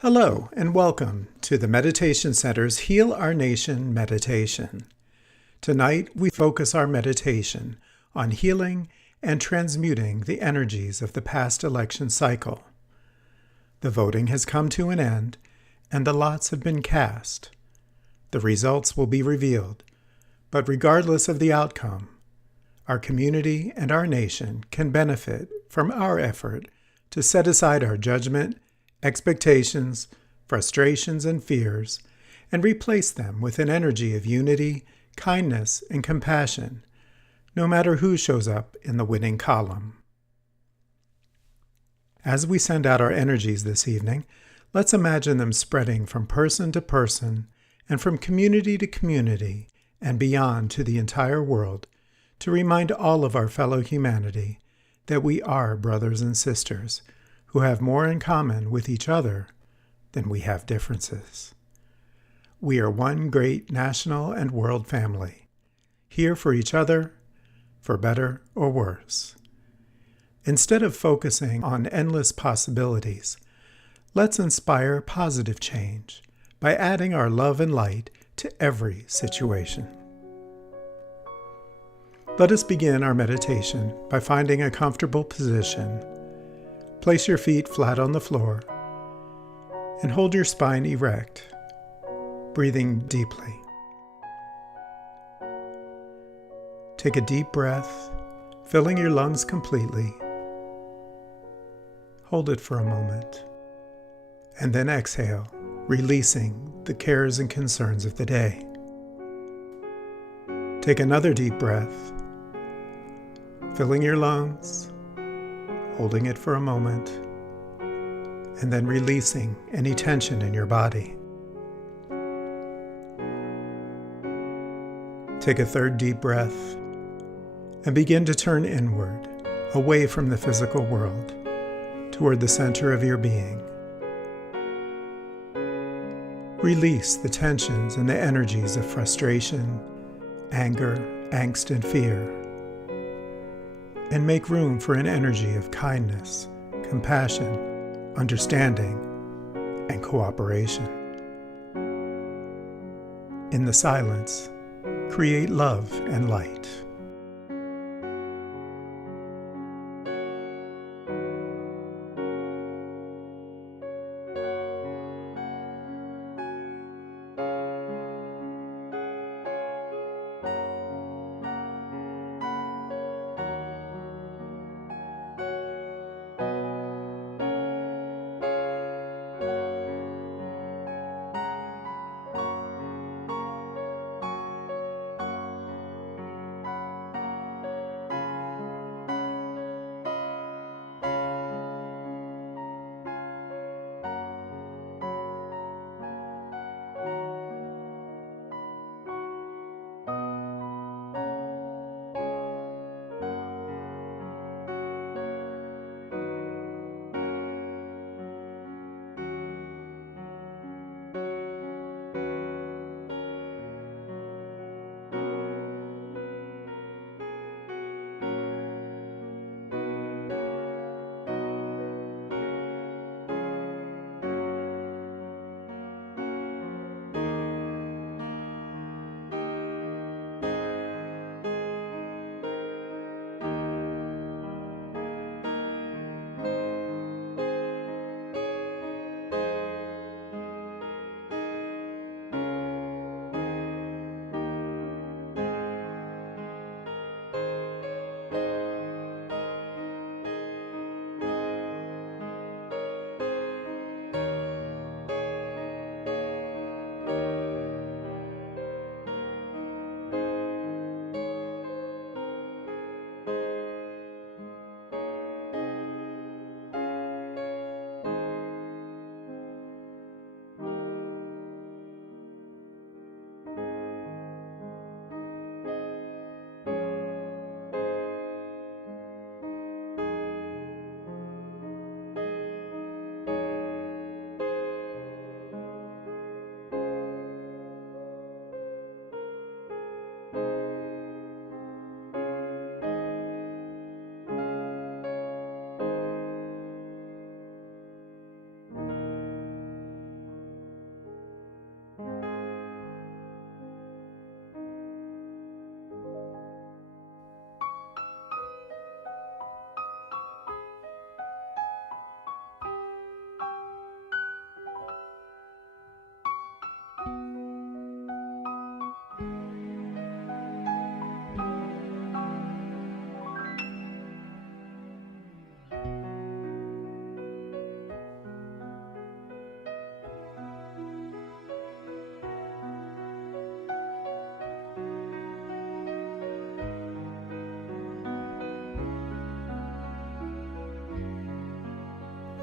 Hello, and welcome to the Meditation Center's Heal Our Nation meditation. Tonight, we focus our meditation on healing and transmuting the energies of the past election cycle. The voting has come to an end, and the lots have been cast. The results will be revealed, but regardless of the outcome, our community and our nation can benefit from our effort to set aside our judgment, expectations, frustrations, and fears, and replace them with an energy of unity, kindness, and compassion, no matter who shows up in the winning column. As we send out our energies this evening, let's imagine them spreading from person to person and from community to community and beyond to the entire world to remind all of our fellow humanity that we are brothers and sisters who have more in common with each other than we have differences. We are one great national and world family, here for each other, for better or worse. Instead of focusing on endless possibilities, let's inspire positive change by adding our love and light to every situation. Let us begin our meditation by finding a comfortable position. Place your feet flat on the floor and hold your spine erect, breathing deeply. Take a deep breath, filling your lungs completely. Hold it for a moment, and then exhale, releasing the cares and concerns of the day. Take another deep breath, filling your lungs, holding it for a moment, and then releasing any tension in your body. Take a third deep breath and begin to turn inward, away from the physical world, toward the center of your being. Release the tensions and the energies of frustration, anger, angst, and fear, and make room for an energy of kindness, compassion, understanding, and cooperation. In the silence, create love and light.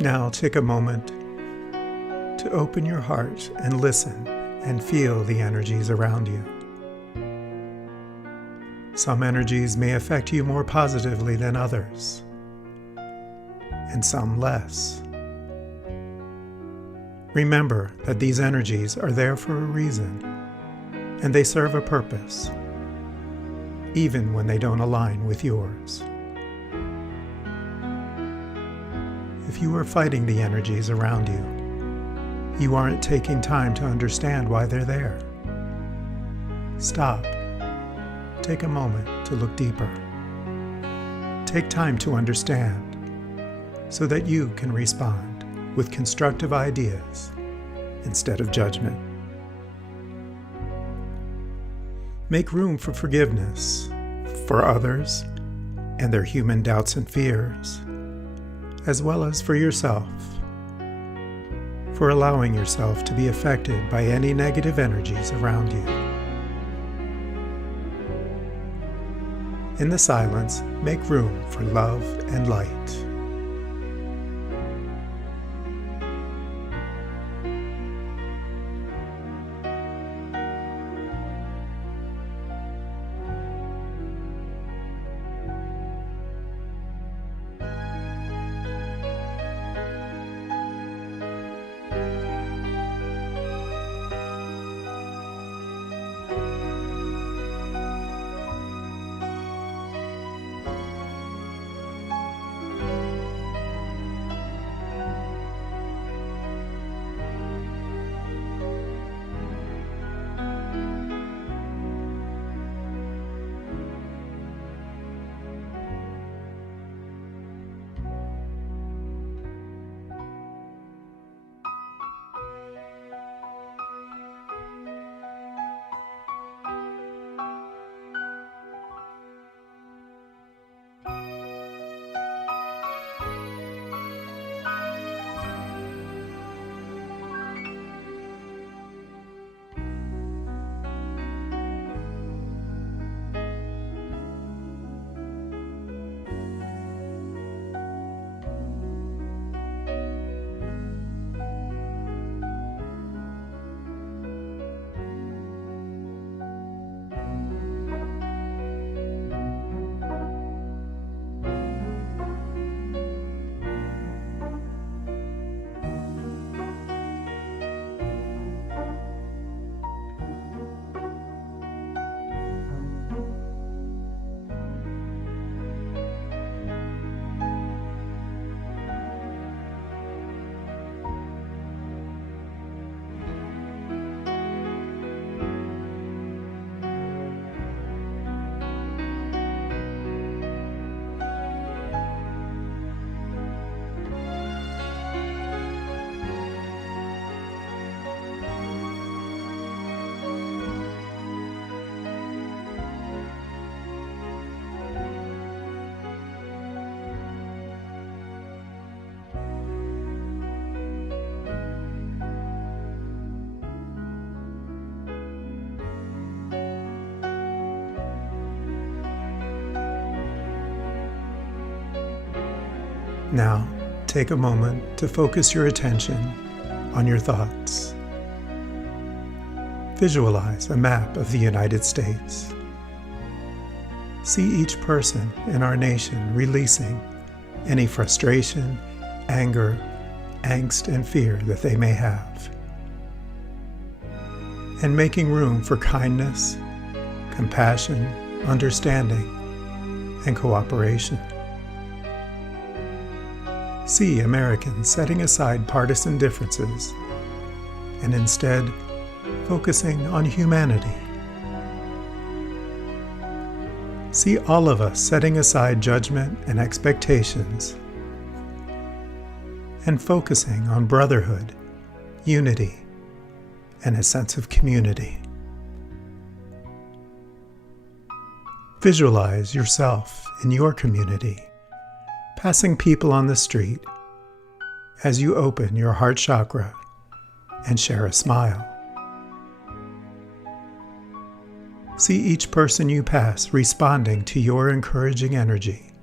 Now take a moment to open your heart and listen and feel the energies around you. Some energies may affect you more positively than others, and some less. Remember that these energies are there for a reason, and they serve a purpose, even when they don't align with yours. If you are fighting the energies around you, you aren't taking time to understand why they're there. Stop. Take a moment to look deeper. Take time to understand so that you can respond with constructive ideas instead of judgment. Make room for forgiveness for others and their human doubts and fears, as well as for yourself, for allowing yourself to be affected by any negative energies around you. In the silence, make room for love and light. Now, take a moment to focus your attention on your thoughts. Visualize a map of the United States. See each person in our nation releasing any frustration, anger, angst, and fear that they may have, and making room for kindness, compassion, understanding, and cooperation. See Americans setting aside partisan differences and instead focusing on humanity. See all of us setting aside judgment and expectations and focusing on brotherhood, unity, and a sense of community. Visualize yourself in your community, passing people on the street as you open your heart chakra and share a smile. See each person you pass responding to your encouraging energy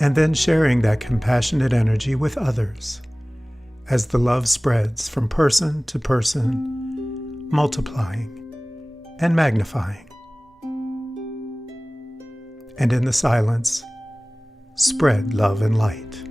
and then sharing that compassionate energy with others as the love spreads from person to person, multiplying and magnifying. And in the silence, spread love and light.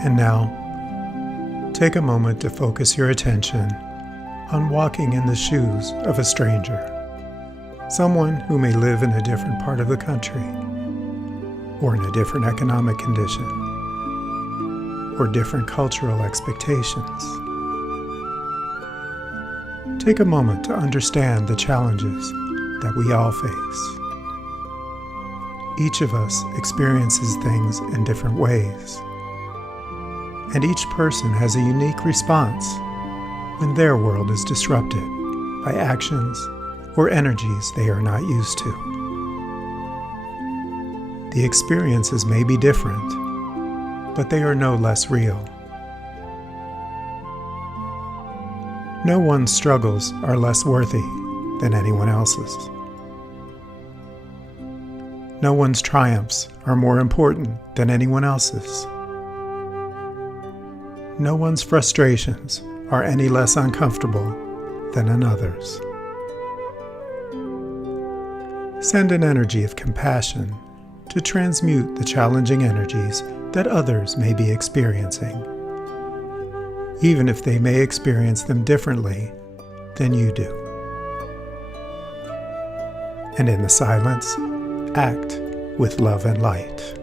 And now, take a moment to focus your attention on walking in the shoes of a stranger, someone who may live in a different part of the country, or in a different economic condition, or different cultural expectations. Take a moment to understand the challenges that we all face. Each of us experiences things in different ways, and each person has a unique response when their world is disrupted by actions or energies they are not used to. The experiences may be different, but they are no less real. No one's struggles are less worthy than anyone else's. No one's triumphs are more important than anyone else's. No one's frustrations are any less uncomfortable than another's. Send an energy of compassion to transmute the challenging energies that others may be experiencing, even if they may experience them differently than you do. And in the silence, act with love and light.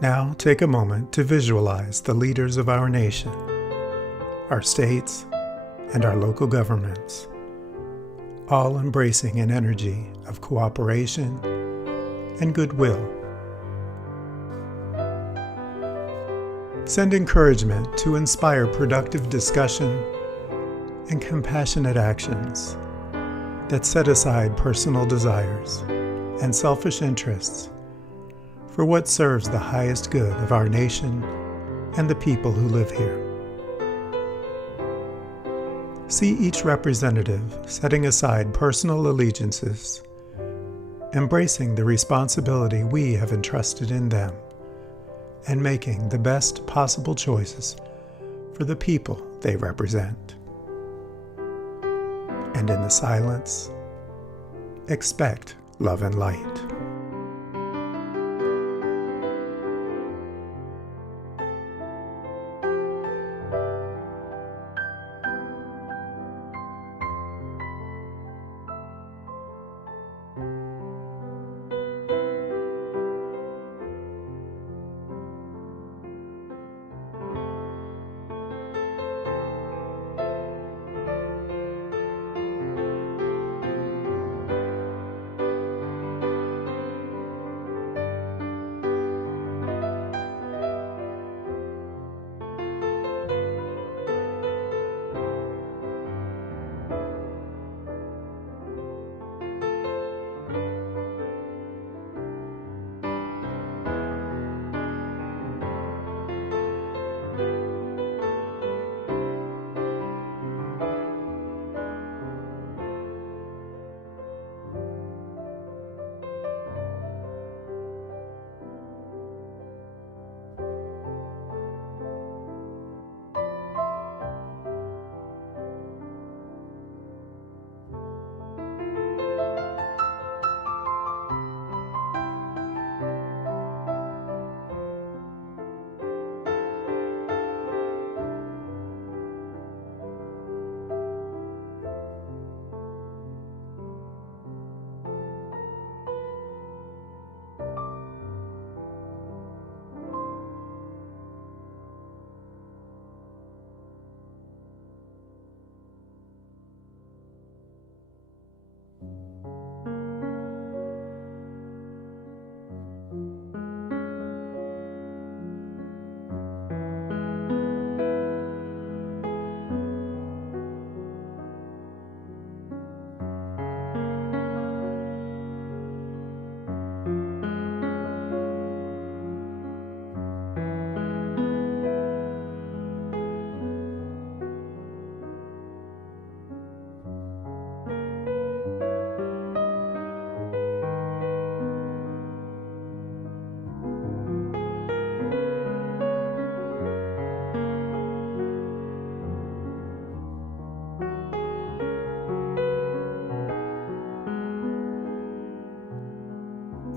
Now take a moment to visualize the leaders of our nation, our states, and our local governments, all embracing an energy of cooperation and goodwill. Send encouragement to inspire productive discussion and compassionate actions that set aside personal desires and selfish interests for what serves the highest good of our nation and the people who live here. See each representative setting aside personal allegiances, embracing the responsibility we have entrusted in them, and making the best possible choices for the people they represent. And in the silence, expect love and light.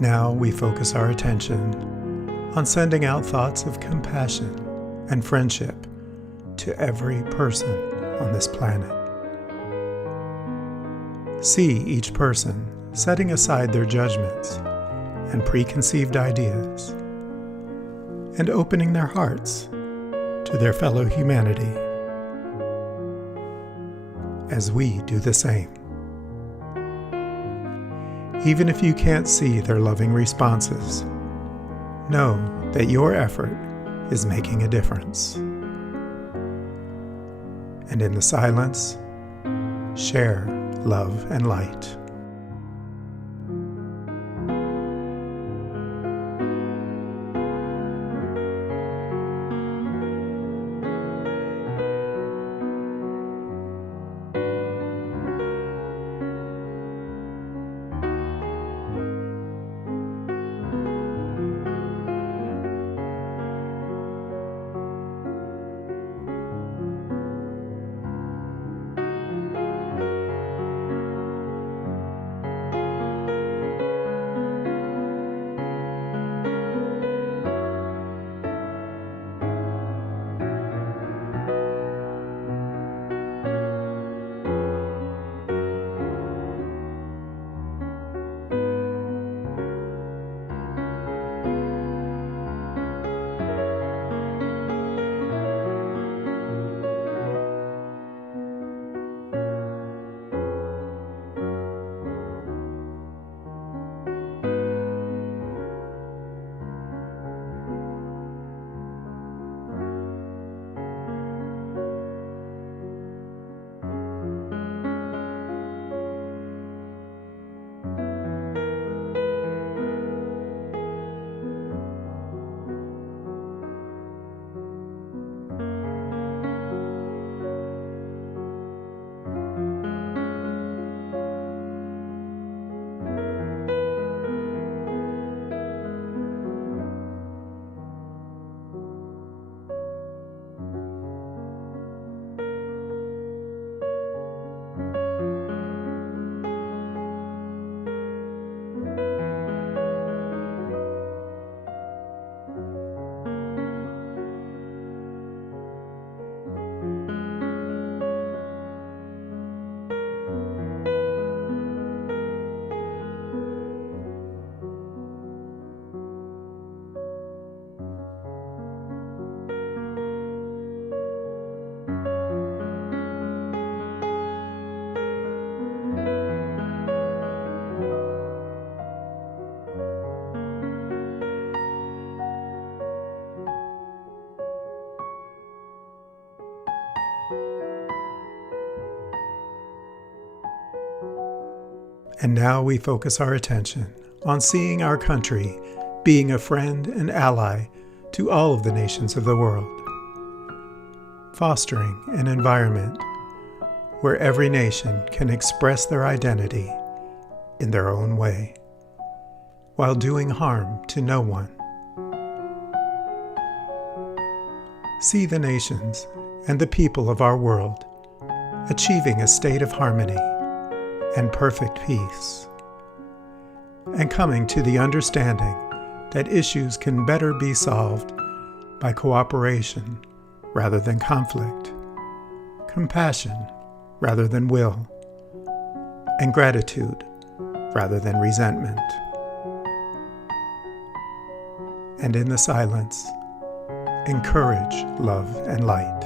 Now we focus our attention on sending out thoughts of compassion and friendship to every person on this planet. See each person setting aside their judgments and preconceived ideas and opening their hearts to their fellow humanity as we do the same. Even if you can't see their loving responses, know that your effort is making a difference. And in the silence, share love and light. And now we focus our attention on seeing our country being a friend and ally to all of the nations of the world, fostering an environment where every nation can express their identity in their own way, while doing harm to no one. See the nations and the people of our world achieving a state of harmony and perfect peace, and coming to the understanding that issues can better be solved by cooperation rather than conflict, compassion rather than will, and gratitude rather than resentment. And in the silence, encourage love and light.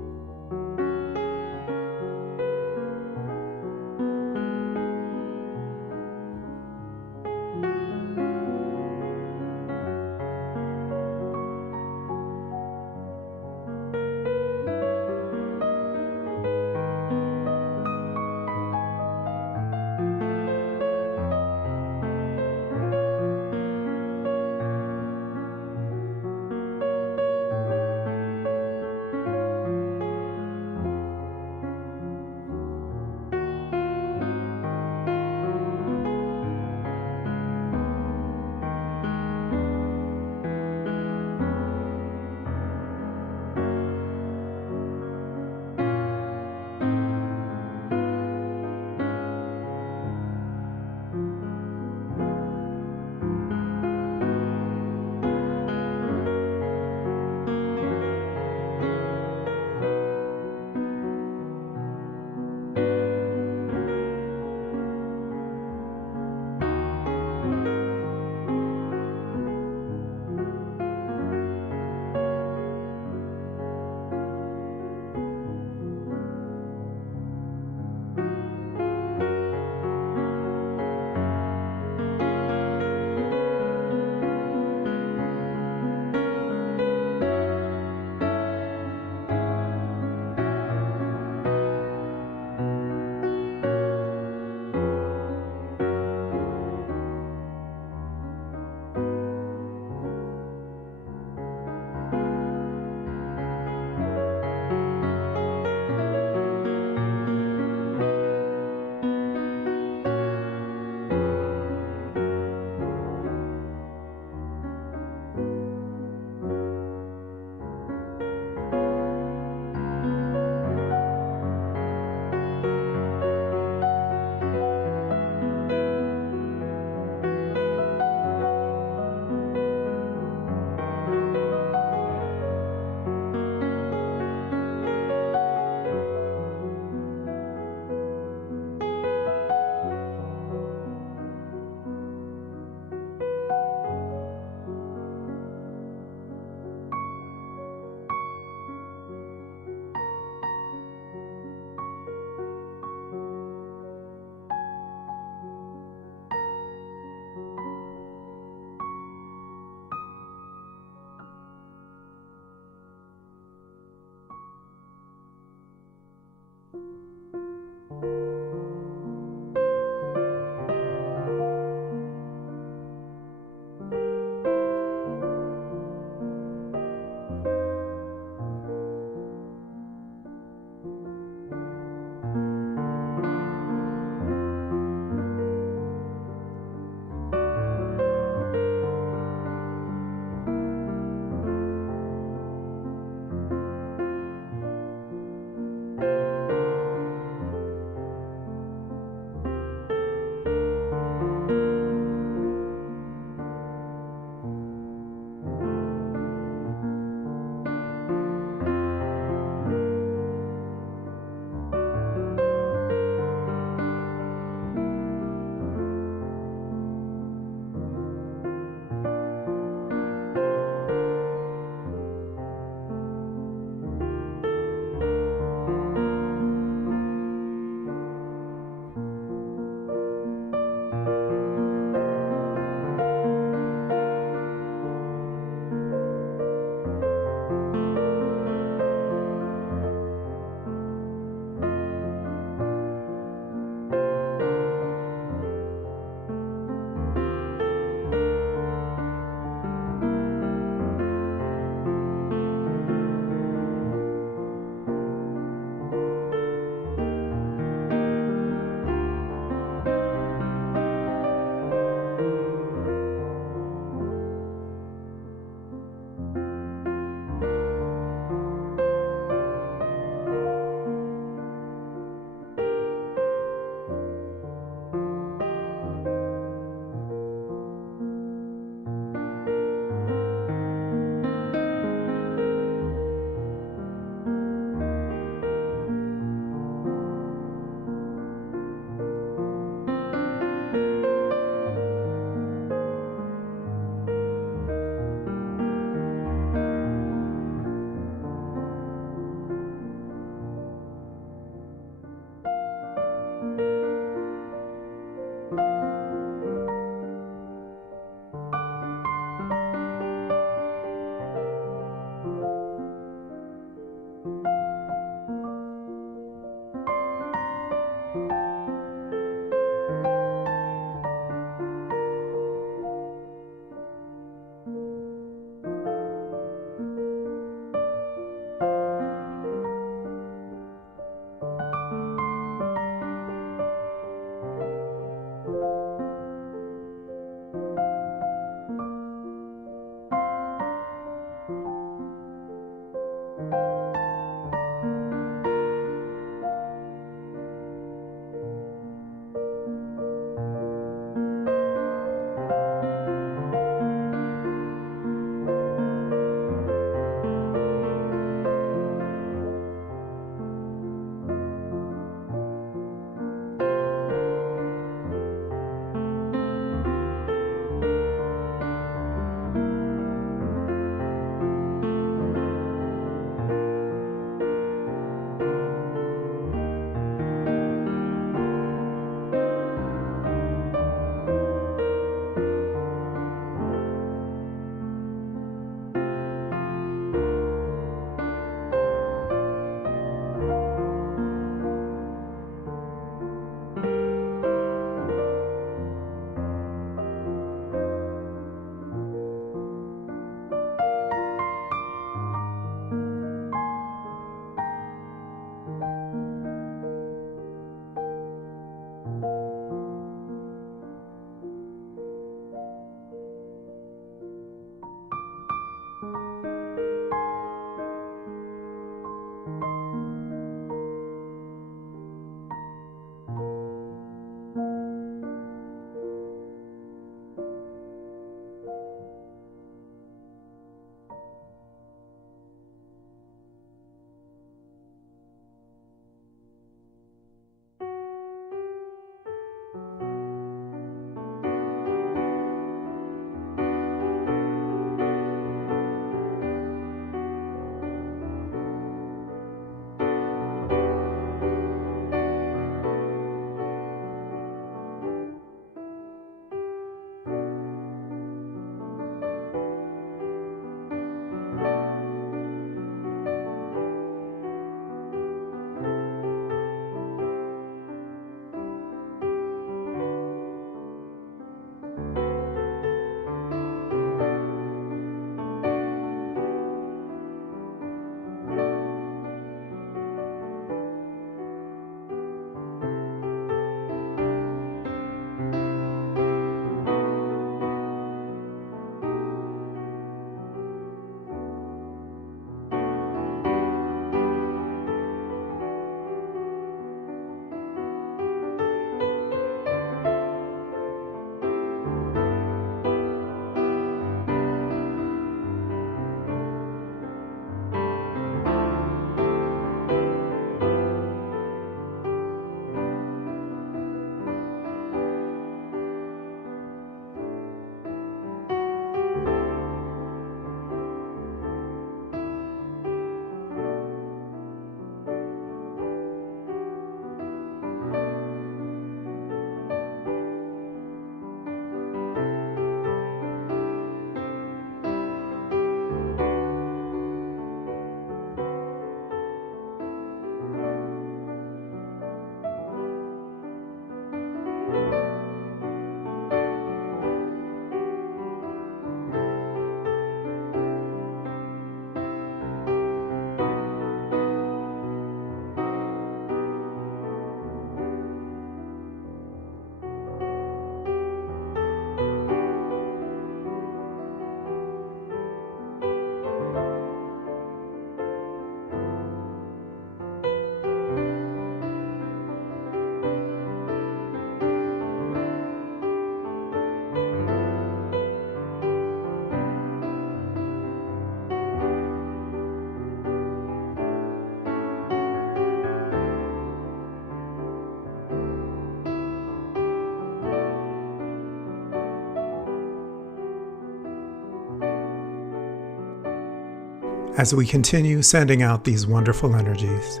As we continue sending out these wonderful energies,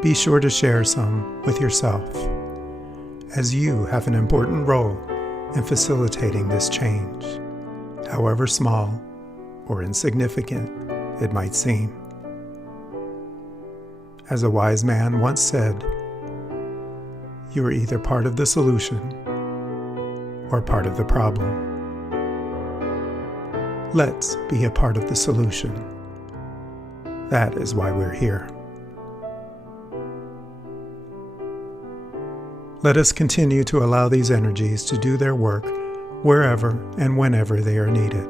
be sure to share some with yourself, as you have an important role in facilitating this change, however small or insignificant it might seem. As a wise man once said, you are either part of the solution or part of the problem. Let's be a part of the solution. That is why we're here. Let us continue to allow these energies to do their work wherever and whenever they are needed.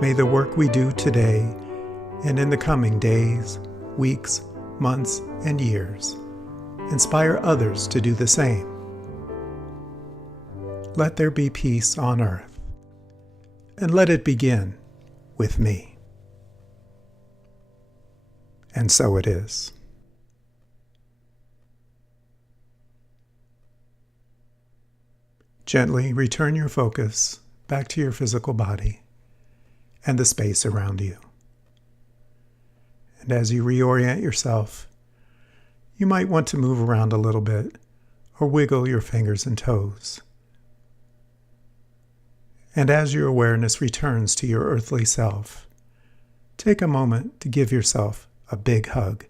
May the work we do today and in the coming days, weeks, months, and years inspire others to do the same. Let there be peace on earth, and let it begin with me. And so it is. Gently return your focus back to your physical body and the space around you. And as you reorient yourself, you might want to move around a little bit or wiggle your fingers and toes. And as your awareness returns to your earthly self, take a moment to give yourself a big hug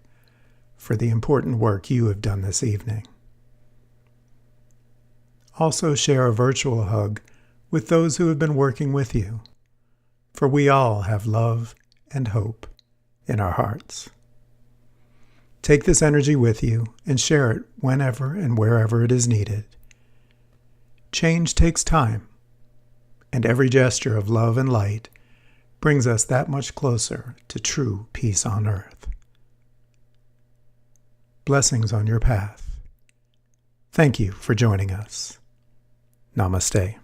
for the important work you have done this evening. Also share a virtual hug with those who have been working with you, for we all have love and hope in our hearts. Take this energy with you and share it whenever and wherever it is needed. Change takes time, and every gesture of love and light brings us that much closer to true peace on earth. Blessings on your path. Thank you for joining us. Namaste.